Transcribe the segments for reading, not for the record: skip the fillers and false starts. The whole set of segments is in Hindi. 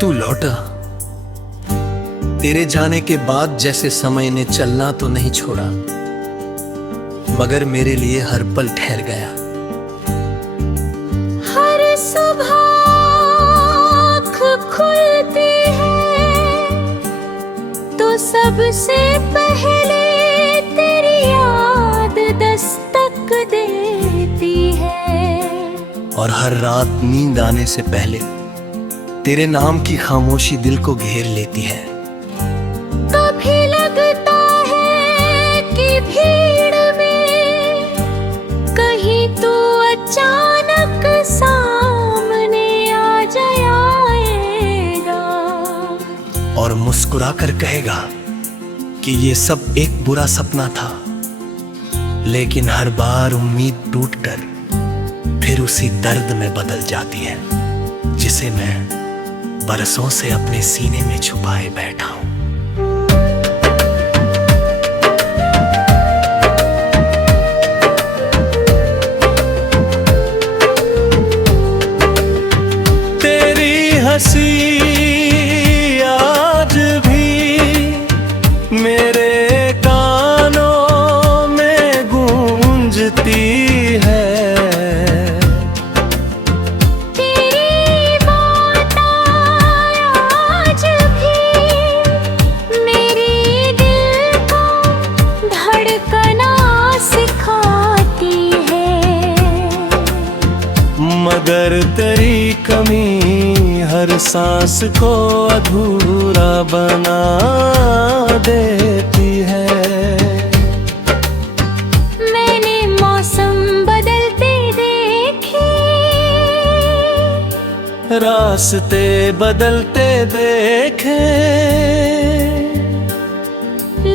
तू लौटा। तेरे जाने के बाद जैसे समय ने चलना तो नहीं छोड़ा, मगर मेरे लिए हर पल ठहर गया। हर सुबह आँख खुलती है तो सबसे पहले तेरी याद दस्तक देती है। और हर रात नींद आने से पहले तेरे नाम की खामोशी दिल को घेर लेती है। कभी लगता है कि भीड़ में कहीं तू अचानक सामने आ जाएगा और मुस्कुरा कर कहेगा कि ये सब एक बुरा सपना था, लेकिन हर बार उम्मीद टूटकर फिर उसी दर्द में बदल जाती है जिसे मैं बरसों से अपने सीने में छुपाए बैठा हूं। तेरी हंसी आज भी मेरे कानों में गूंजती है। मगर तेरी कमी हर सांस को अधूरा बना देती है। मैंने मौसम बदलते देखे, रास्ते बदलते देखे,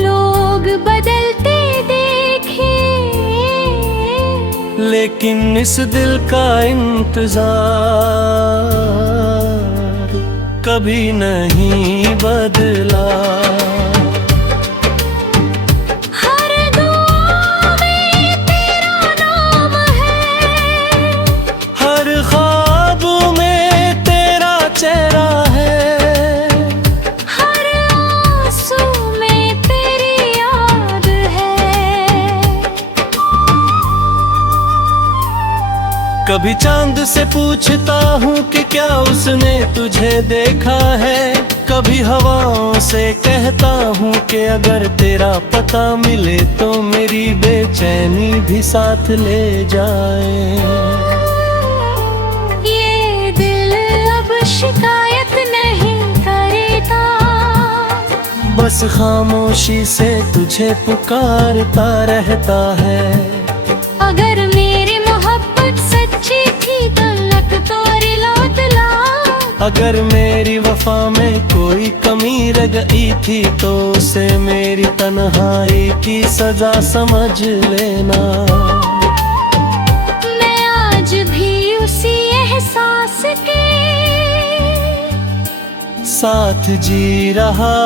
लोग बदलते देखे, लेकिन इस दिल का इंतजार कभी नहीं बदला। हर दुआ में तेरा नाम है, हर ख्वाब में तेरा चेहरा है, हर आंसू में तेरी याद है। कभी चांद से पूछता हूँ कि क्या उसने तुझे देखा है, कभी हवाओं से कहता हूँ कि अगर तेरा पता मिले तो मेरी बेचैनी भी साथ ले जाए। ये दिल अब शिकायत नहीं करेगा, बस खामोशी से तुझे पुकारता रहता है। अगर मेरी मोहब्बत सच्ची थी तो लग तोरी लौट ला, अगर मेरी वफा में कोई कमी रह गई थी तो उसे मेरी तन्हाई की सजा समझ लेना। मैं आज भी उसी एहसास के साथ जी रहा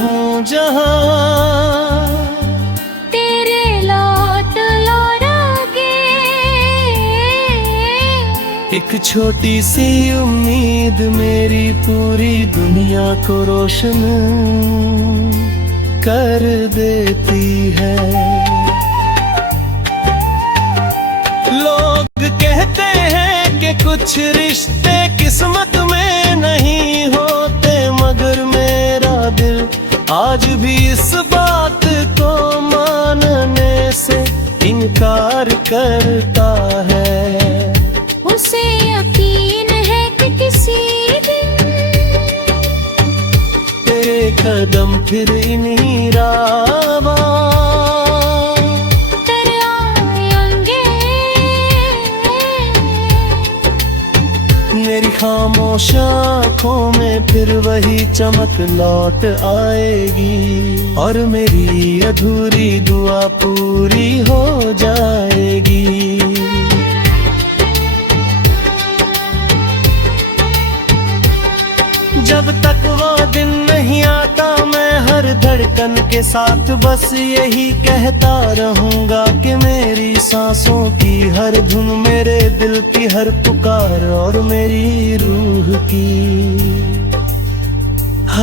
हूँ जहाँ तेरे लौट लौटोगे। एक छोटी सी उम्मीद मेरी पूरी दुनिया को रोशन कर देती है। लोग कहते हैं कि कुछ रिश्ते किस्मत में नहीं होते, मगर मेरा दिल आज भी इस बात को मानने से इनकार करता है। उसे यकीन है कि किसी दिन तेरे कदम फिर इन्हीं राहों तर आएंगे। मेरी खामोश आँखों में फिर वही चमक लौट आएगी और मेरी अधूरी दुआ पूरी हो जाएगी। जब तक वो दिन नहीं आता मैं हर धड़कन के साथ बस यही कहता रहूंगा कि मेरी सांसों की हर धुन, मेरे दिल की हर पुकार और मेरी रूह की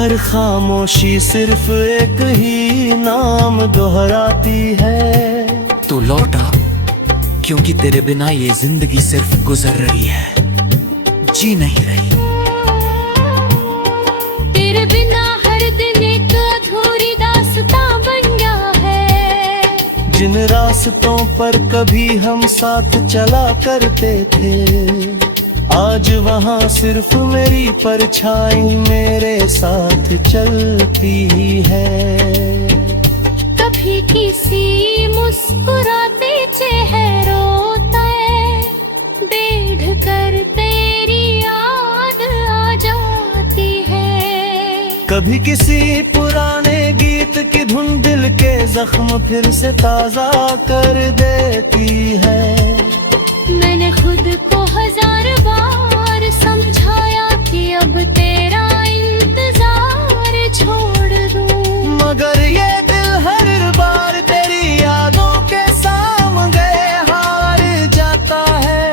हर खामोशी सिर्फ एक ही नाम दोहराती है। तू लौटा क्योंकि तेरे बिना ये जिंदगी सिर्फ गुजर रही है, जी नहीं रही। तेरे बिना हर दिन एक अधूरी दास्तां बन गया है। जिन रास्तों पर कभी हम साथ चला करते थे, आज वहाँ सिर्फ मेरी परछाई मेरे साथ चलती है। कभी किसी मुस्कुराते चेहरों तय बैठ कर तेरी याद आ जाती है। कभी किसी पुराने गीत की धुन दिल के जख्म फिर से ताजा कर देती है। मैंने खुद को हजार बार समझाया कि अब तेरा इंतजार छोड़ दूं, मगर ये दिल हर बार तेरी यादों के सामने हार जाता है।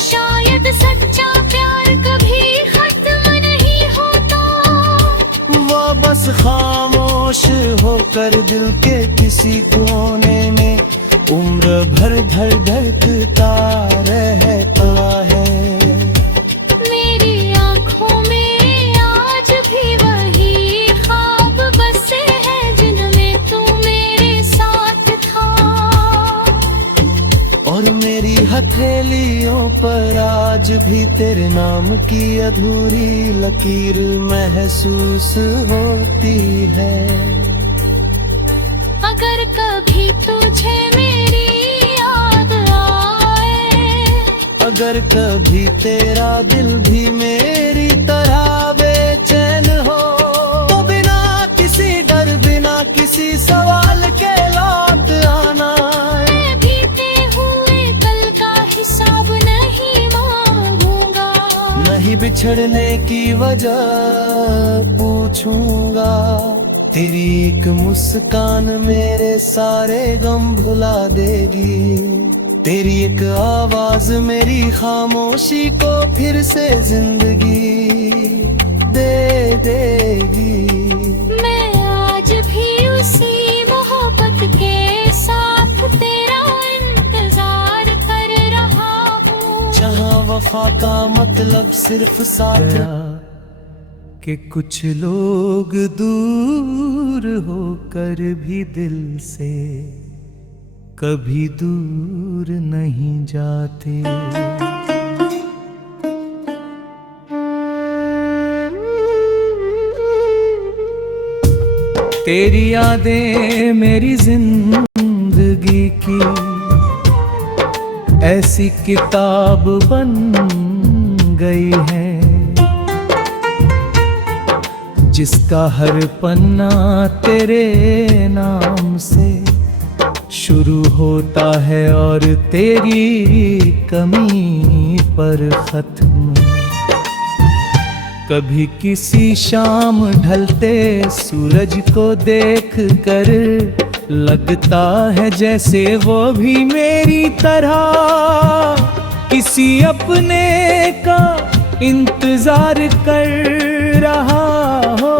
शायद सच्चा प्यार कभी खत्म नहीं होता, वो बस खामोश होकर दिल के किसी कोने में उम्र भर धड़कता रहता है। मेरी आँखों में आज भी वही ख्वाब बसे हैं जिनमें तू मेरे साथ था। और मेरी हथेलियों पर आज भी तेरे नाम की अधूरी लकीर महसूस होती है। अगर कभी तुझे मेरी याद आए, अगर कभी तेरा दिल भी मेरी तरह बेचैन हो, तो बिना किसी डर बिना किसी सवाल के लौट आना। मैं बीते हुए कल का हिसाब नहीं मांगूंगा, नहीं बिछड़ने की वजह पूछूंगा। तेरी एक मुस्कान मेरे सारे गम भुला देगी, तेरी एक आवाज मेरी खामोशी को फिर से जिंदगी दे देगी। मैं आज भी उसी मोहब्बत के साथ तेरा इंतजार कर रहा हूँ, जहाँ वफा का मतलब सिर्फ साथ। कि कुछ लोग दूर होकर भी दिल से कभी दूर नहीं जाते। तेरी यादें मेरी जिंदगी की ऐसी किताब बन गई है, जिसका हर पन्ना तेरे नाम से शुरू होता है और तेरी कमी पर खत्म। कभी किसी शाम ढलते सूरज को देख कर लगता है जैसे वो भी मेरी तरह किसी अपने का इंतजार कर रहा हो।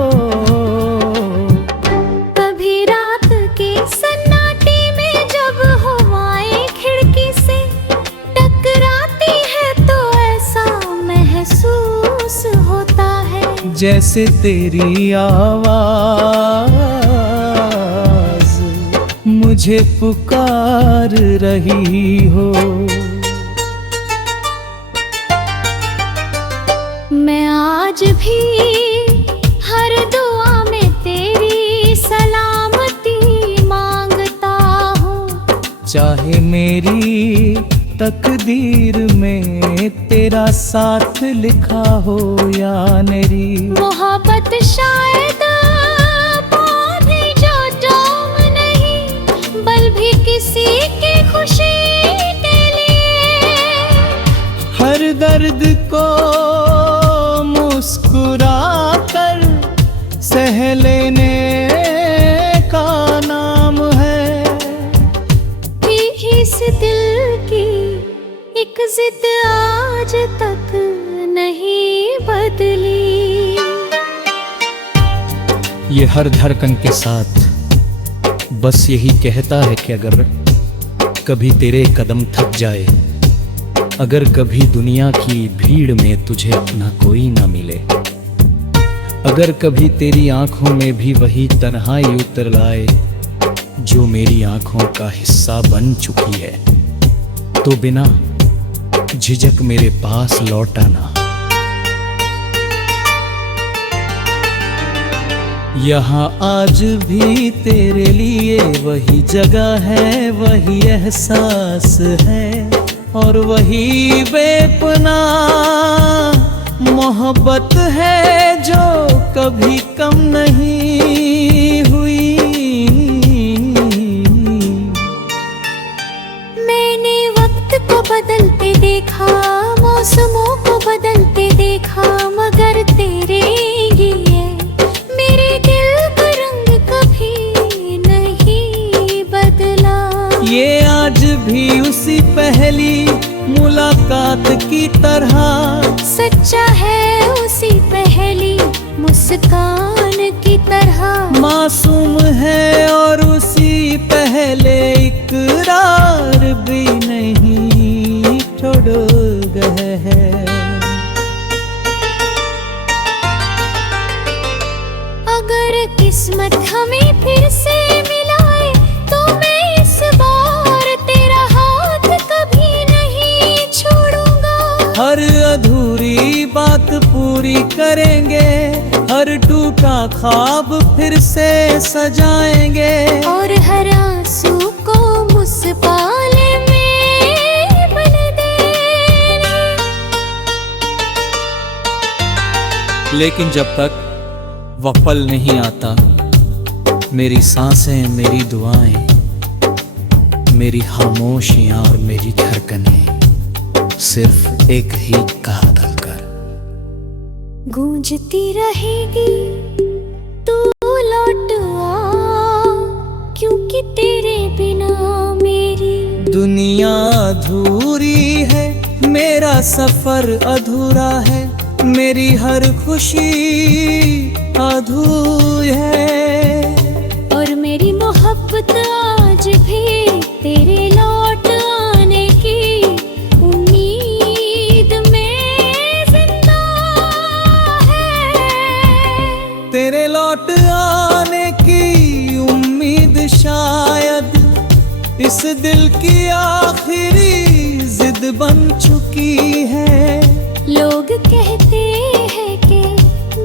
कभी रात के सन्नाटे में जब हवाएं खिड़की से टकराती है तो ऐसा महसूस होता है जैसे तेरी आवाज मुझे पुकार रही हो। मैं आज भी हर दुआ में तेरी सलामती मांगता हूँ, चाहे मेरी तकदीर में तेरा साथ लिखा हो या मेरी मोहब्बत शायद बांधे जो जाम नहीं, बल भी किसी की खुशी के लिए। हर दर्द को मुस्कुरा कर सह लेने का नाम है। इस दिल की एक जिद आज तक नहीं बदली। ये हर धड़कन के साथ बस यही कहता है कि अगर कभी तेरे कदम थक जाए, अगर कभी दुनिया की भीड़ में तुझे अपना कोई ना मिले, अगर कभी तेरी आंखों में भी वही तन्हाई उतर लाए जो मेरी आंखों का हिस्सा बन चुकी है, तो बिना झिझक मेरे पास लौट आना। यहाँ आज भी तेरे लिए वही जगह है, वही एहसास है और वही बेपनाह मोहब्बत है जो कभी कम नहीं हुई। मैंने वक्त को बदलते देखा, मौसमों को बदलते देखा, मगर तेरे लिए मेरे दिल का रंग कभी नहीं बदला। ये आज भी उसी पहली मुलाकात की तरह सच्चा है, उसी पहली मुस्कान की तरह मासूम है और उसी पहले इकरार भी नहीं छोड़ गए है। अगर किस्मत हमें फिर से मिलाए तो मैं इस बार तेरा हाथ कभी नहीं छोड़ूंगा। हर अधूरी बात पूरी करेंगे, हर टूटा ख्वाब फिर से सजाएंगे और हर आंसू को मुस्काले में बन देंगे। लेकिन जब तक वह पल नहीं आता, मेरी सांसें, मेरी दुआएं, मेरी खामोशियां और मेरी धड़कनें सिर्फ एक ही कातल कर गूंजती रहेगी, तू लौट आ, क्योंकि तेरे बिना मेरी दुनिया अधूरी है, मेरा सफर अधूरा है, मेरी हर खुशी अधूरी है और मेरी मोहब्बत आज भी तेरे लौट आने की उम्मीद में जिंदा है। तेरे लौट आने की उम्मीद शायद इस दिल की आखिरी जिद बन चुकी है। लोग कहते हैं कि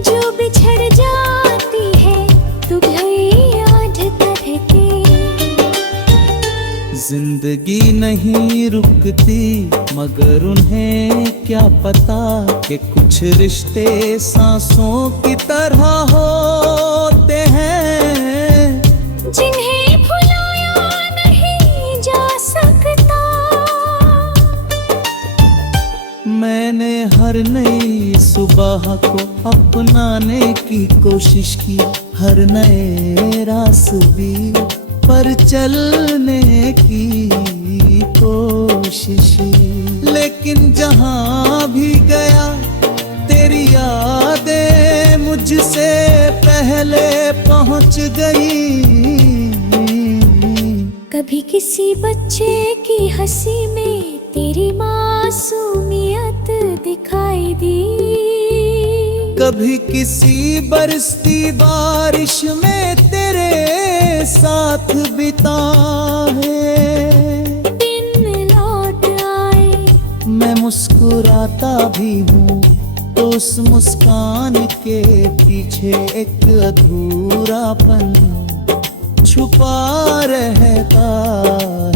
जो बिछड़ जाती है तू याद करके। जिंदगी नहीं रुकती, मगर उन्हें क्या पता कि कुछ रिश्ते सांसों की तरह होते हैं जिन्हें भुलाया नहीं जा सकता। मैंने हर नई सुबह को अपनाने की कोशिश की, हर नए रास्ते पर चलने की कोशिश, लेकिन जहां भी गया तेरी यादें मुझसे पहले पहुंच गई। कभी किसी बच्चे की हंसी में तेरी मासूमियत दिखाई दी, कभी किसी बरसती बारिश में तेरे साथ बिता है। दिन लौट आए मैं मुस्कुराता भी हूँ तो उस मुस्कान के पीछे एक अधूरापन छुपा रहता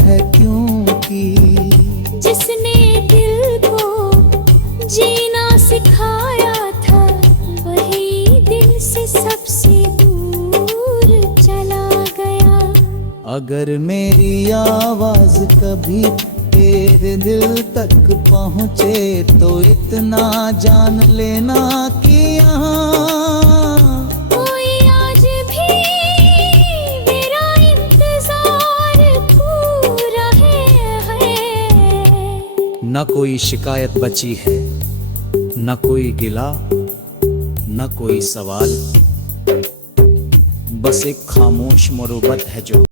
है, क्योंकि जिसने दिल को जीना सिखाया था वही दिल से सबसे दूर चला गया। अगर मेरी आवाज कभी तेरे दिल तक पहुँचे तो इतना जान लेना कि यहाँ कोई आज भी मेरा इंतजार पूरा है। न कोई शिकायत बची है, न कोई गिला, न कोई सवाल, बस एक खामोश मुरुबत है जो